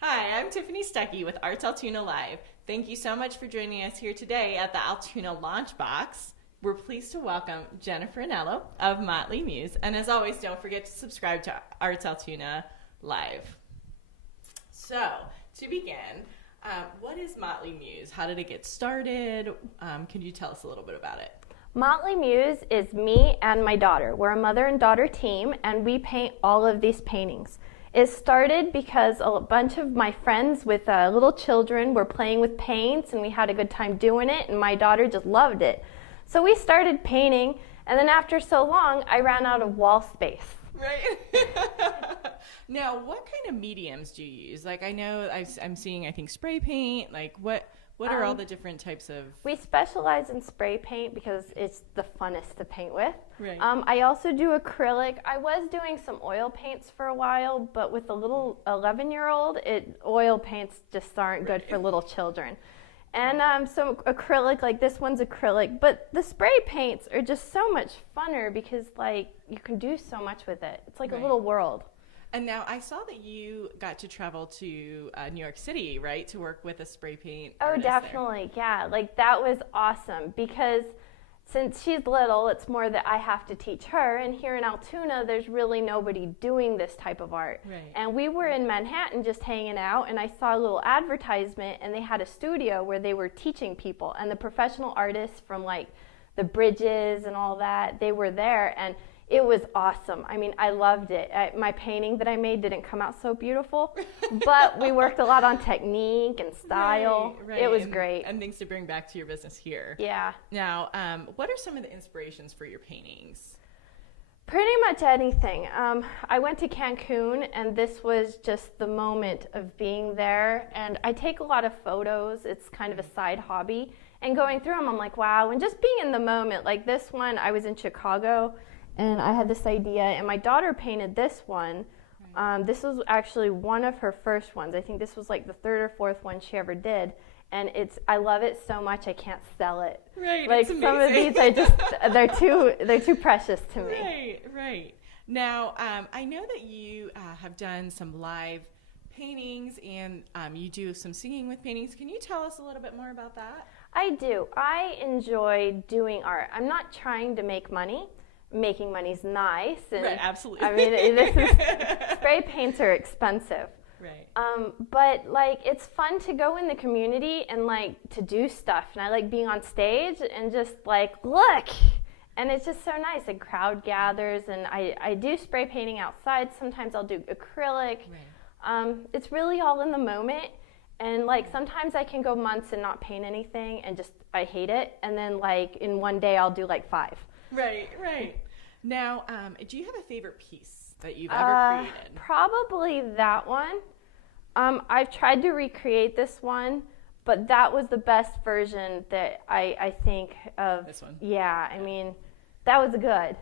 Hi, I'm Tiffany Stuckey with ArtsAltoona Live. Thank you so much for joining us here today at the Altoona Launch Box. We're pleased to welcome Jennifer Anello of Motley Muse. And as always, don't forget to subscribe to ArtsAltoona Live. So, to begin, what is Motley Muse? How did it get started? Can you tell us a little bit about it? Motley Muse is me and my daughter. We're a mother and daughter team, and we paint all of these paintings. It started because a bunch of my friends with little children were playing with paints, and we had a good time doing it, and my daughter just loved it. So we started painting, and then after so long, I ran out of wall space. Right. Now, what kind of mediums do you use? Like, I know I'm seeing, I think, spray paint. Like, what are all the different types of... We specialize in spray paint because it's the funnest to paint with. Right. I also do acrylic. I was doing some oil paints for a while, but with a little 11-year-old, oil paints just aren't good for little children. And so acrylic, like this one's acrylic, but the spray paints are just so much funner because like you can do so much with it. It's like a little world. And now I saw that you got to travel to New York City, right, to work with a spray paint artist definitely, yeah. Like that was awesome because since she's little, it's more that I have to teach her. And here in Altoona, there's really nobody doing this type of art. Right. And we were in Manhattan just hanging out, and I saw a little advertisement, and they had a studio where they were teaching people. And the professional artists from like the bridges and all that, they were there. And it was awesome. I mean, I loved it. My painting that I made didn't come out so beautiful, but we worked a lot on technique and style. Right. It was great. And things to bring back to your business here. Yeah. Now, what are some of the inspirations for your paintings? Pretty much anything. I went to Cancun, and this was just the moment of being there. And I take a lot of photos. It's kind of a side hobby. And going through them, I'm like, wow. And just being in the moment, like this one, I was in Chicago, and I had this idea, and my daughter painted this one. This was actually one of her first ones. I think this was like the third or fourth one she ever did. And I love it so much I can't sell it. Right, like it's amazing. Some of these are just they're too precious to me. Right. Now, I know that you have done some live paintings, and you do some singing with paintings. Can you tell us a little bit more about that? I do. I enjoy doing art. I'm not trying to make money. Making money's nice. And, right, absolutely. I mean, spray paints are expensive. Right. But like it's fun to go in the community and like to do stuff, and I like being on stage and just like look, and it's just so nice. A crowd gathers, and I do spray painting outside. Sometimes I'll do acrylic. Right. It's really all in the moment, and like sometimes I can go months and not paint anything, and just I hate it, and then like in one day I'll do like 5. Right. Now, do you have a favorite piece that you've ever created? Probably that one. I've tried to recreate this one, but that was the best version that I think of. This one? Yeah, I mean, that was good.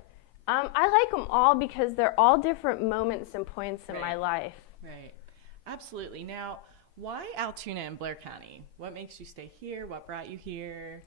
I like them all because they're all different moments and points in my life. Right. Absolutely. Now, why Altoona and Blair County? What makes you stay here? What brought you here?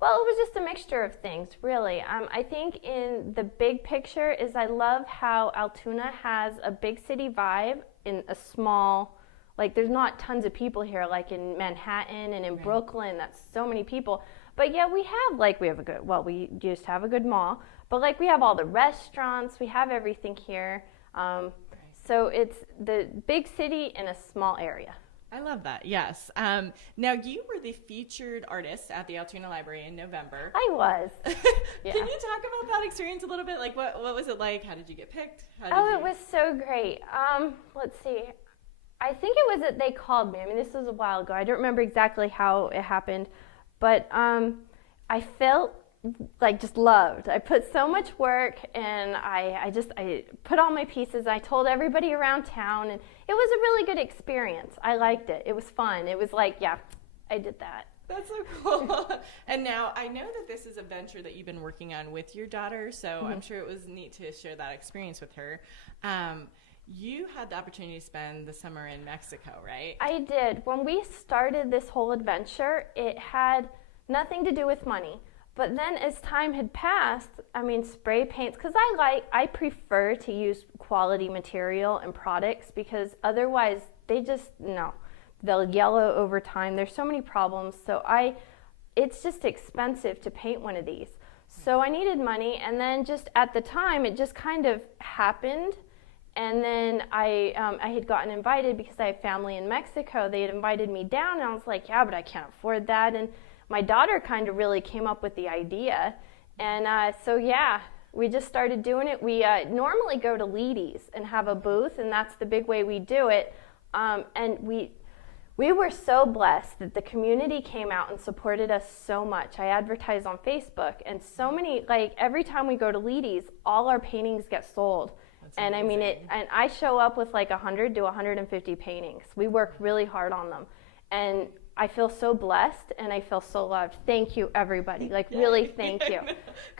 Well, it was just a mixture of things, really. I think in the big picture is I love how Altoona has a big city vibe in a small, like there's not tons of people here like in Manhattan and in Brooklyn, that's so many people. But yeah, we have a good, well, we used to have a good mall, but like we have all the restaurants, we have everything here. So it's the big city in a small area. I love that, yes. Now, you were the featured artist at the Altoona Library in November. I was. Yeah. Can you talk about that experience a little bit? Like, what was it like? How did you get picked? It was so great. Let's see. I think it was that they called me. I mean, this was a while ago. I don't remember exactly how it happened, but I felt like just loved. I put so much work, and I put all my pieces. I told everybody around town, and it was a really good experience. I liked it. It was fun. It was like, yeah, I did that. That's so cool. And now I know that this is a venture that you've been working on with your daughter, so I'm sure it was neat to share that experience with her. You had the opportunity to spend the summer in Mexico, right? I did. When we started this whole adventure, it had nothing to do with money. But then as time had passed, I mean, spray paints, because I prefer to use quality material and products, because otherwise they'll yellow over time. There's so many problems. So it's just expensive to paint one of these. So I needed money, and then just at the time, it just kind of happened. And then I had gotten invited because I have family in Mexico. They had invited me down, and I was like, yeah, but I can't afford that. And my daughter kind of really came up with the idea. And we just started doing it. We normally go to Leedy's and have a booth, and that's the big way we do it. And we were so blessed that the community came out and supported us so much. I advertise on Facebook, and so many, like every time we go to Leedy's, all our paintings get sold. That's and amazing. I mean, and I show up with like 100 to 150 paintings. We work really hard on them. And I feel so blessed, and I feel so loved. Thank you, everybody. Like, really, thank you.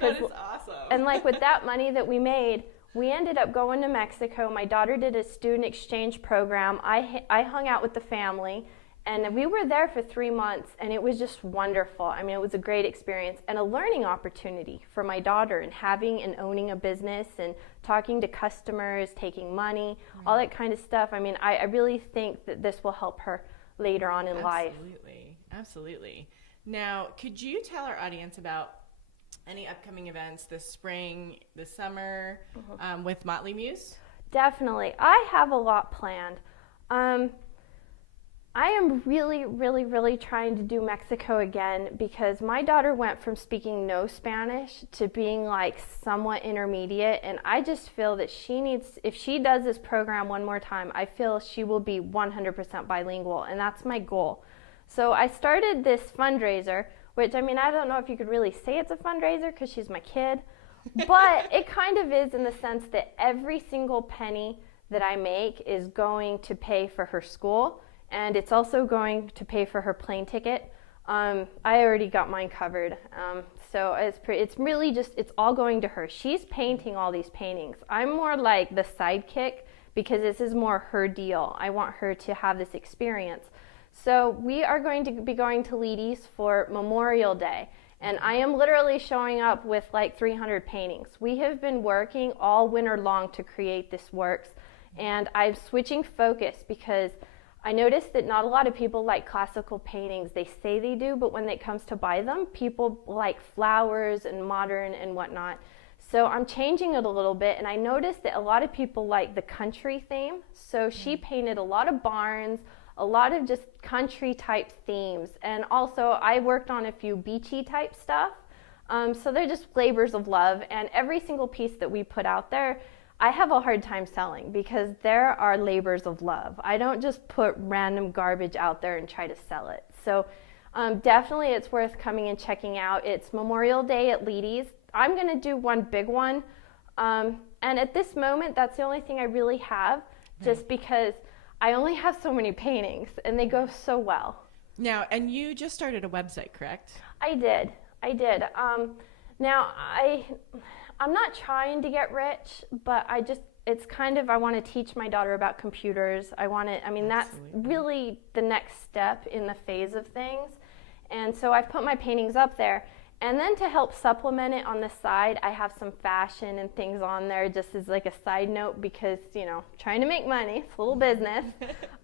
That is awesome. And like with that money that we made, we ended up going to Mexico. My daughter did a student exchange program. I hung out with the family, and we were there for 3 months, and it was just wonderful. I mean, it was a great experience and a learning opportunity for my daughter, and having and owning a business and talking to customers, taking money, all that kind of stuff. I mean, I really think that this will help her later on in life. Absolutely. Now, could you tell our audience about any upcoming events this spring, this summer, with Motley Muse? Definitely. I have a lot planned. I am really, really, really trying to do Mexico again, because my daughter went from speaking no Spanish to being like somewhat intermediate, and I just feel that if she does this program one more time, I feel she will be 100% bilingual, and that's my goal. So I started this fundraiser, which, I mean, I don't know if you could really say it's a fundraiser because she's my kid, but it kind of is, in the sense that every single penny that I make is going to pay for her school. And it's also going to pay for her plane ticket. I already got mine covered. So it's really just, it's all going to her. She's painting all these paintings. I'm more like the sidekick, because this is more her deal. I want her to have this experience. So we are going to be going to Leedy's for Memorial Day. And I am literally showing up with like 300 paintings. We have been working all winter long to create this works. And I'm switching focus, because I noticed that not a lot of people like classical paintings. They say they do, but when it comes to buy them, people like flowers and modern and whatnot. So I'm changing it a little bit, and I noticed that a lot of people like the country theme. So she painted a lot of barns, a lot of just country type themes. And also I worked on a few beachy type stuff. So they're just labors of love, and every single piece that we put out there, I have a hard time selling, because there are labors of love. I don't just put random garbage out there and try to sell it. So definitely it's worth coming and checking out. It's Memorial Day at Leedy's. I'm going to do one big one. And at this moment, that's the only thing I really have, just because I only have so many paintings, and they go so well. Now, and you just started a website, correct? I did. Now, I'm not trying to get rich, but it's kind of, I want to teach my daughter about computers. That's really the next step in the phase of things. And so I've put my paintings up there. And then to help supplement it on the side, I have some fashion and things on there, just as like a side note, because, trying to make money, it's a little business.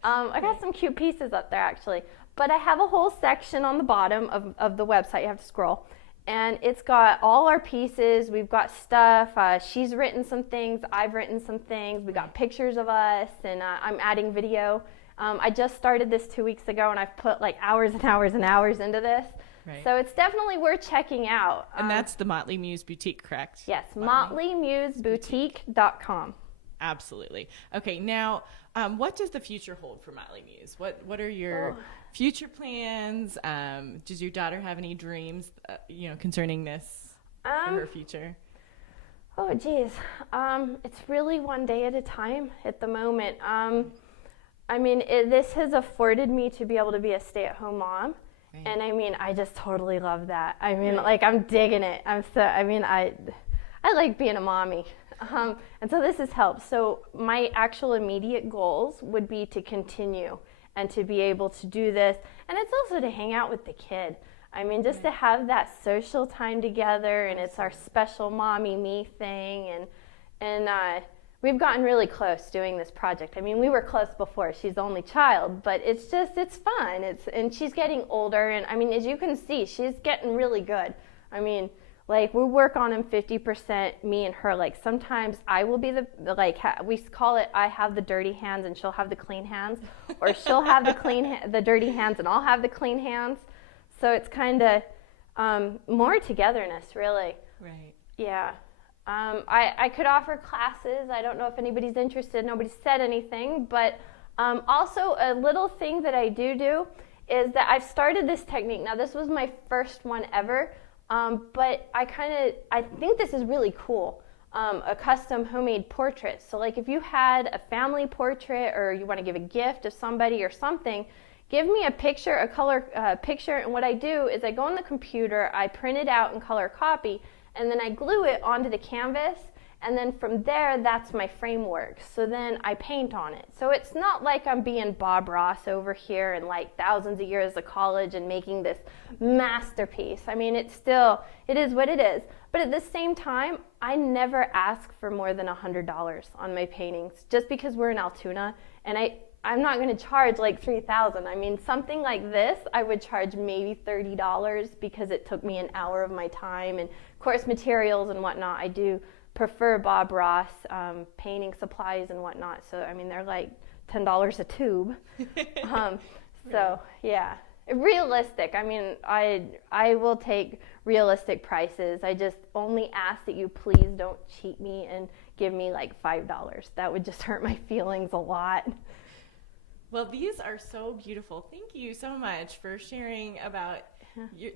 I got some cute pieces up there, actually. But I have a whole section on the bottom of the website. You have to scroll. And it's got all our pieces. We've got stuff. She's written some things. I've written some things. We got pictures of us, and I'm adding video. I just started this 2 weeks ago, and I've put like hours and hours and hours into this. Right. So it's definitely worth checking out. And that's the Motley Muse Boutique, correct? Yes, MotleyMuseBoutique.com. Absolutely. Okay, now, what does the future hold for Motley Muse? What are your future plans? Does your daughter have any dreams, concerning this for her future? Oh, geez. It's really one day at a time at the moment. This has afforded me to be able to be a stay-at-home mom. Right. And I just totally love that. I'm digging it. I like being a mommy. And so this has helped. So my actual immediate goals would be to continue and to be able to do this. And it's also to hang out with the kid. I mean, just to have that social time together, and it's our special mommy me thing, and we've gotten really close doing this project. I mean, we were close before. She's the only child, but it's fun. And she's getting older, and I mean, as you can see, she's getting really good. I mean, like, we work on them 50%, me and her. Like, sometimes I will be we call it, I have the dirty hands and she'll have the clean hands, or she'll have the dirty hands and I'll have the clean hands. So it's kind of more togetherness, really. Right. Yeah. I could offer classes. I don't know if anybody's interested. Nobody said anything. But also a little thing that I do is that I've started this technique. Now, this was my first one ever, but I think this is really cool, a custom homemade portrait. So, like, if you had a family portrait or you want to give a gift of somebody or something, give me a picture, a color picture, and what I do is I go on the computer, I print it out in color copy, and then I glue it onto the canvas, and then from there, that's my framework. So then I paint on it. So it's not like I'm being Bob Ross over here and like thousands of years of college and making this masterpiece. I mean, it is what it is. But at the same time, I never ask for more than $100 on my paintings, just because we're in Altoona, and I'm not going to charge like $3,000. I mean, something like this, I would charge maybe $30 because it took me an hour of my time, and of course materials and whatnot. I do prefer Bob Ross painting supplies and whatnot. So I mean, they're like $10 a tube. So yeah, realistic. I mean, I will take realistic prices. I just only ask that you please don't cheat me and give me like $5. That would just hurt my feelings a lot. Well, these are so beautiful. Thank you so much for sharing about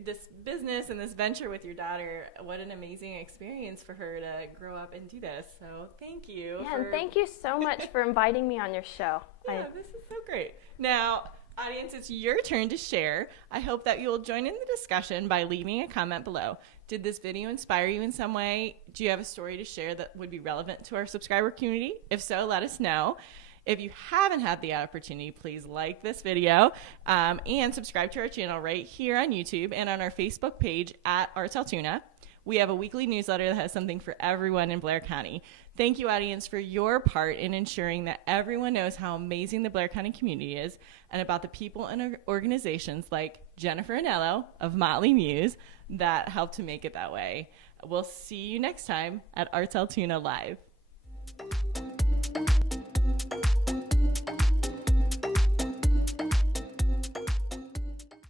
this business and this venture with your daughter. What an amazing experience for her to grow up and do this. So thank you. Yeah, and thank you so much for inviting me on your show. Yeah, this is so great. Now, audience, it's your turn to share. I hope that you'll join in the discussion by leaving a comment below. Did this video inspire you in some way? Do you have a story to share that would be relevant to our subscriber community? If so, let us know. If you haven't had the opportunity, please like this video and subscribe to our channel right here on YouTube and on our Facebook page at ArtsAltoona. We have a weekly newsletter that has something for everyone in Blair County. Thank you, audience, for your part in ensuring that everyone knows how amazing the Blair County community is and about the people and organizations like Jennifer Anello of Motley Muse that helped to make it that way. We'll see you next time at ArtsAltoona Live.